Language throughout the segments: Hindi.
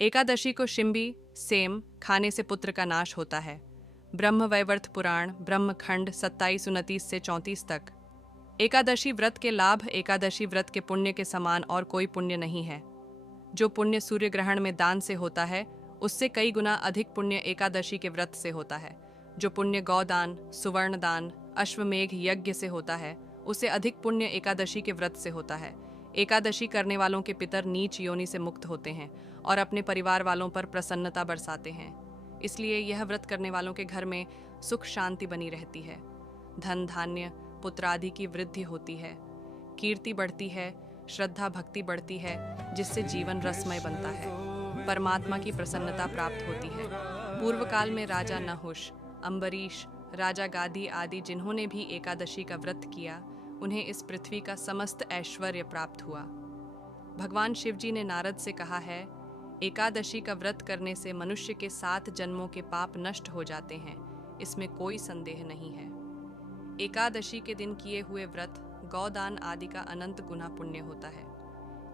एकादशी को शिंबी सेम खाने से पुत्र का नाश होता है। ब्रह्मवैवर्त पुराण ब्रह्मखंड 27-29 से 34 तक। एकादशी व्रत के लाभ। एकादशी व्रत के पुण्य के समान और कोई पुण्य नहीं है। जो पुण्य सूर्य ग्रहण में दान से होता है, उससे कई गुना अधिक पुण्य एकादशी के व्रत से होता है। जो पुण्य गौदान, सुवर्ण दान, अश्वमेघ यज्ञ से होता है, उससे अधिक पुण्य एकादशी के व्रत से होता है। एकादशी करने वालों के पितर नीच योनि से मुक्त होते हैं और अपने परिवार वालों पर प्रसन्नता बरसाते हैं। इसलिए यह व्रत करने वालों के घर में सुख शांति बनी रहती है। धन धान्य पुत्र आदि की वृद्धि होती है, कीर्ति बढ़ती है, श्रद्धा भक्ति बढ़ती है, जिससे जीवन रसमय बनता है, परमात्मा की प्रसन्नता प्राप्त होती है। पूर्व काल में राजा नहुष, अम्बरीश, राजा गादी आदि जिन्होंने भी एकादशी का व्रत किया, उन्हें इस पृथ्वी का समस्त ऐश्वर्य प्राप्त हुआ। भगवान शिवजी ने नारद से कहा है, एकादशी का व्रत करने से मनुष्य के 7 जन्मों के पाप नष्ट हो जाते हैं, इसमें कोई संदेह नहीं है। एकादशी के दिन किए हुए व्रत, गौदान आदि का अनंत गुना पुण्य होता है।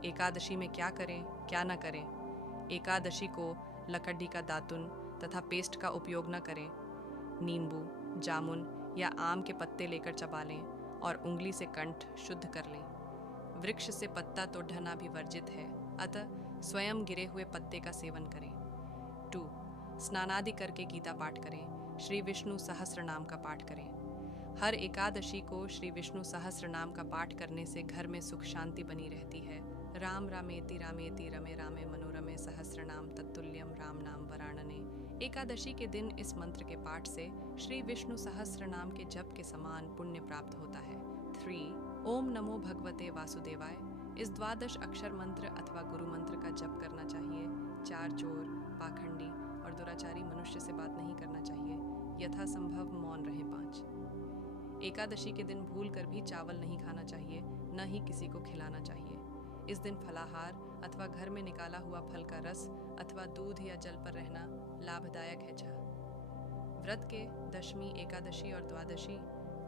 एकादशी में क्या करें क्या न करें। एकादशी को लकड़ी का दातुन तथा पेस्ट का उपयोग न करें। नींबू, जामुन या आम के पत्ते लेकर चबा लें और उंगली से कंठ शुद्ध कर लें। वृक्ष से पत्ता तो ढना भी वर्जित है, अतः स्वयं गिरे हुए पत्ते का सेवन करें। 2. स्नानादि करके गीता पाठ करें। श्री विष्णु सहस्र नाम का पाठ करें। हर एकादशी को श्री विष्णु सहस्र नाम का पाठ करने से घर में सुख शांति बनी रहती है। राम रामेति रामेति रमे रामे मनोरमे सहस्र नाम तत्तुल्यम राम नाम वराणने। एकादशी के दिन इस मंत्र के पाठ से श्री विष्णु सहस्र नाम के जप के समान पुण्य प्राप्त होता है। 3. ओम नमो भगवते वासुदेवाय। इस 12 अक्षर मंत्र अथवा गुरु मंत्र का जप करना चाहिए। 4 चोर, पाखंडी और दुराचारी मनुष्य से बात नहीं करना चाहिए। यथासंभव मौन रहे। 5. एकादशी के दिन भूल कर भी चावल नहीं खाना चाहिए, न ही किसी को खिलाना चाहिए। इस दिन फलाहार अथवा घर में निकाला हुआ फल का रस अथवा दूध या जल पर रहना लाभदायक है। 6. व्रत के दशमी, एकादशी और द्वादशी,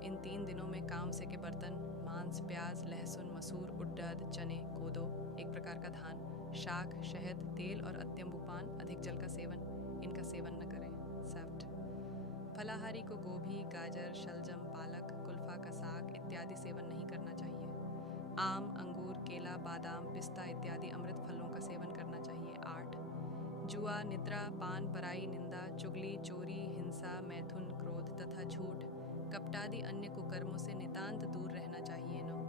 इन 3 दिनों में काम से के बर्तन, मांस, प्याज, लहसुन, मसूर, उड़द, चने, कोदो, एक प्रकार का धान, शाक, शहद, तेल और अत्यंबुपान, अधिक जल का सेवन, इनका सेवन न करें। 7. फलाहारी को गोभी, गाजर, शलजम, पालक, कुल्फा का साग इत्यादि सेवन नहीं करना चाहिए। आम, अंगूर, केला, बादाम, पिस्ता इत्यादि अमृत फलों का सेवन करना चाहिए। 8. जुआ, निद्रा, पान, पराई, निंदा, चुगली, चोरी, हिंसा, मैथुन, क्रोध तथा झूठ, कपटादि अन्य कुकर्मों से नितांत दूर रहना चाहिए। 9.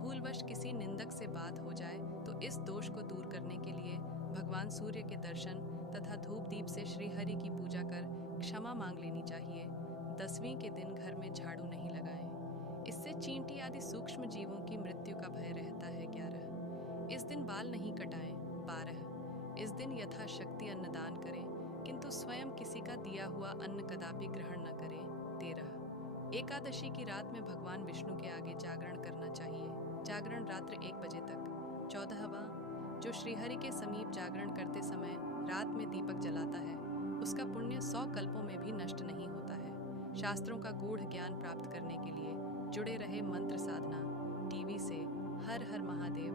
भूलवश किसी निंदक से बात हो जाए तो इस दोष को दूर करने के लिए भगवान सूर्य के दर्शन तथा धूप दीप से श्रीहरि की पूजा कर क्षमा मांग लेनी चाहिए। 10वीं के दिन घर में झाड़ू नहीं लगाएं, इससे चींटी आदि सूक्ष्म जीवों की मृत्यु का भय रहता है। 11. इस दिन बाल नहीं कटाएं। 12. इस दिन यथाशक्ति अन्नदान करें, किंतु स्वयं किसी का दिया हुआ अन्न कदापि ग्रहण न करें। 13. एकादशी की रात में भगवान विष्णु के आगे जागरण करना चाहिए। जागरण रात्र 1 बजे तक। 14वां, जो श्रीहरि के समीप जागरण करते समय रात में दीपक जलाता है, उसका पुण्य 100 कल्पों में भी नष्ट नहीं होता है। शास्त्रों का गूढ़ ज्ञान प्राप्त करने के लिए जुड़े रहे मंत्र साधना। टीवी से हर हर महादेव